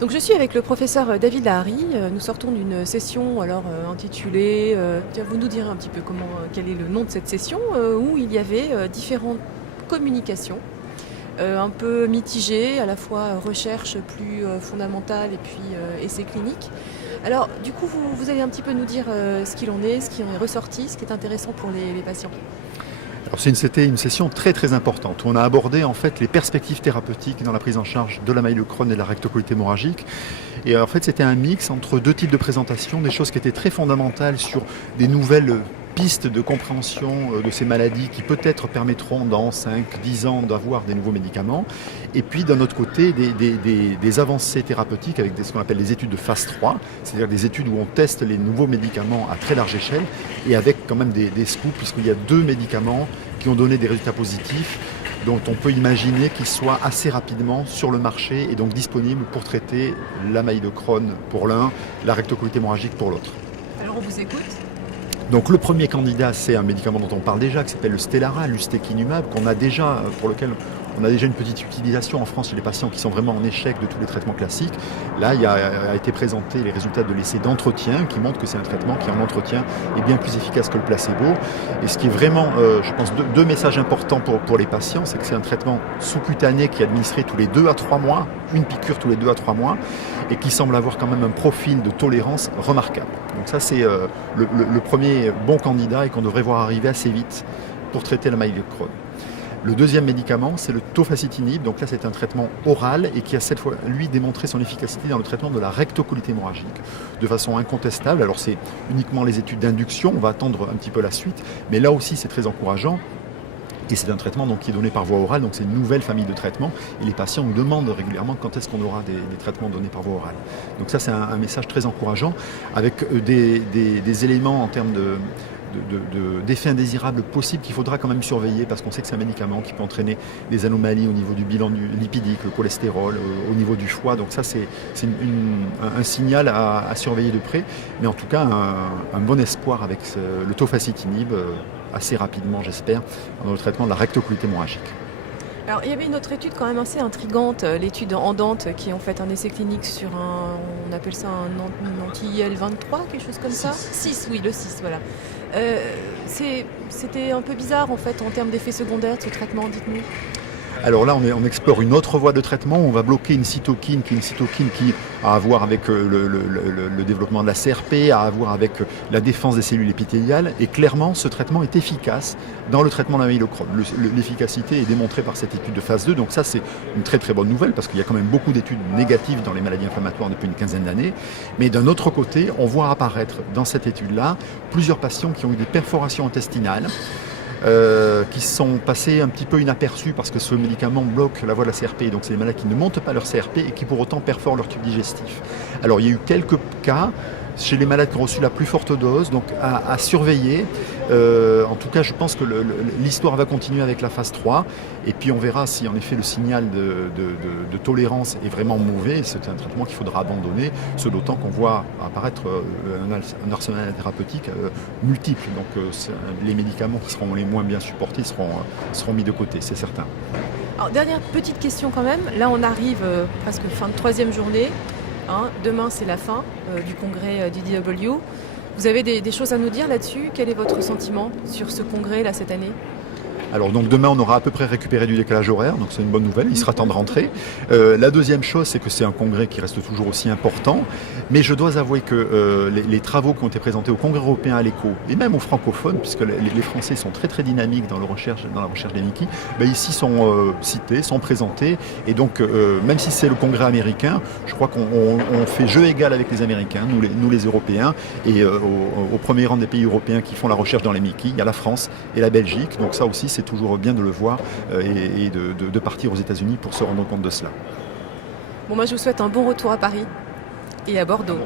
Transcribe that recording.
Donc je suis avec le professeur David Lahari. Nous sortons d'une session intitulée, tiens, vous nous direz un petit peu quel est le nom de cette session, où il y avait différentes communications, un peu mitigées, à la fois recherche plus fondamentale et puis essais cliniques. Alors du coup, vous allez un petit peu nous dire ce qu'il en est, ce qui en est ressorti, ce qui est intéressant pour les patients. Alors c'était une session très très importante où on a abordé en fait les perspectives thérapeutiques dans la prise en charge de la maille de Crohn et de la rectocolite hémorragique. Et en fait c'était un mix entre deux types de présentations, des choses qui étaient très fondamentales sur des nouvelles pistes de compréhension de ces maladies qui peut-être permettront dans 5-10 ans d'avoir des nouveaux médicaments. Et puis d'un autre côté des avancées thérapeutiques avec ce qu'on appelle des études de phase 3, c'est-à-dire des études où on teste les nouveaux médicaments à très large échelle et avec quand même des scoops puisqu'il y a 2 médicaments qui ont donné des résultats positifs dont on peut imaginer qu'ils soient assez rapidement sur le marché et donc disponibles pour traiter la maille de Crohn pour l'un, la rectocolite hémorragique pour l'autre. Alors on vous écoute. Donc le premier candidat, c'est un médicament dont on parle déjà, qui s'appelle le Stelara, l'ustekinumab, pour lequel on a déjà une petite utilisation en France chez les patients qui sont vraiment en échec de tous les traitements classiques. Là, il a été présenté les résultats de l'essai d'entretien qui montrent que c'est un traitement qui, en entretien, est bien plus efficace que le placebo. Et ce qui est vraiment, je pense, deux messages importants pour les patients, c'est que c'est un traitement sous-cutané qui est administré tous les 2 à 3 mois, une piqûre tous les 2 à 3 mois, et qui semble avoir quand même un profil de tolérance remarquable. Donc ça, c'est le premier bon candidat et qu'on devrait voir arriver assez vite pour traiter la maille de Crohn. Le deuxième médicament, c'est le tofacitinib. Donc là, c'est un traitement oral et qui a cette fois, lui, démontré son efficacité dans le traitement de la rectocolite hémorragique de façon incontestable. Alors, c'est uniquement les études d'induction. On va attendre un petit peu la suite. Mais là aussi, c'est très encourageant. Et c'est un traitement donc, qui est donné par voie orale, donc c'est une nouvelle famille de traitements. Et les patients nous demandent régulièrement quand est-ce qu'on aura des traitements donnés par voie orale. Donc ça, c'est un message très encourageant, avec des éléments en termes d'effets indésirables possibles qu'il faudra quand même surveiller, parce qu'on sait que c'est un médicament qui peut entraîner des anomalies au niveau du bilan lipidique, le cholestérol, au niveau du foie. Donc ça, c'est un signal à surveiller de près. Mais en tout cas, un bon espoir avec le tofacitinib, assez rapidement, j'espère, dans le traitement de la rectocolite hémorragique. Alors, il y avait une autre étude quand même assez intrigante, l'étude Andante, qui est en fait un essai clinique sur on appelle ça un anti-IL-23, quelque chose comme ça. 6, oui, le 6, voilà. C'était un peu bizarre en fait en termes d'effets secondaires de ce traitement, dites-nous. Alors là, on explore une autre voie de traitement. On va bloquer une cytokine qui a à voir avec le développement de la CRP, a à voir avec la défense des cellules épithéliales. Et clairement, ce traitement est efficace dans le traitement de la maille de Crohn. L'efficacité est démontrée par cette étude de phase 2. Donc ça, c'est une très très bonne nouvelle parce qu'il y a quand même beaucoup d'études négatives dans les maladies inflammatoires depuis une quinzaine d'années. Mais d'un autre côté, on voit apparaître dans cette étude-là plusieurs patients qui ont eu des perforations intestinales. Qui sont passés un petit peu inaperçus parce que ce médicament bloque la voie de la CRP. Donc c'est des malades qui ne montent pas leur CRP et qui pour autant perforent leur tube digestif. Alors il y a eu quelques cas chez les malades qui ont reçu la plus forte dose, donc à surveiller. En tout cas, je pense que l'histoire va continuer avec la phase 3. Et puis on verra si en effet le signal de tolérance est vraiment mauvais. C'est un traitement qu'il faudra abandonner, ce d'autant qu'on voit apparaître un arsenal thérapeutique multiple. Donc les médicaments qui seront les moins bien supportés seront mis de côté, c'est certain. Alors, dernière petite question quand même. Là, on arrive presque fin de 3e journée. Demain, c'est la fin du congrès du DW. Vous avez des choses à nous dire là-dessus? Quel est votre sentiment sur ce congrès là cette année? Alors donc demain on aura à peu près récupéré du décalage horaire, donc c'est une bonne nouvelle, il sera temps de rentrer. La deuxième chose, c'est que c'est un congrès qui reste toujours aussi important, mais je dois avouer que les travaux qui ont été présentés au congrès européen à l'ECHO, et même aux francophones, puisque les Français sont très très dynamiques dans la recherche des MICI, ici sont cités, sont présentés, et donc même si c'est le congrès américain, je crois qu'on fait jeu égal avec les Américains, nous les Européens, et au premier rang des pays européens qui font la recherche dans les MICI, il y a la France et la Belgique, donc ça aussi c'est toujours bien de le voir et de partir aux États-Unis pour se rendre compte de cela. Bon, moi je vous souhaite un bon retour à Paris et à Bordeaux.